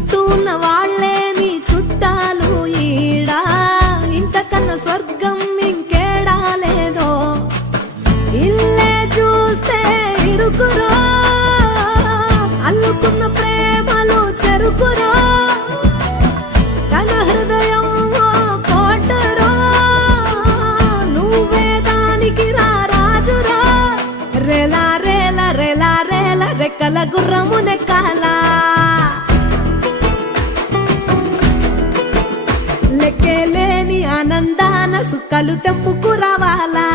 చుట్టూ ఉన్న వాళ్ళే నీ చుట్టాలు ఈడా, ఇంతకన్నా స్వర్గం ఇంకేడా లేదో. ఇల్లే చూస్తే ఇరుకురో, అల్లుకున్న ప్రేమలు చెరుకురో, తన హృదయం కోటరో, నువ్వే దానికి రాజురా. రేలా రేలా రేలా రేలా రెక్కల గుర్రము నెక్కాలా, లెక్కేలేని ఆనందాన సుక్కలు తెంపుకు రావాలా.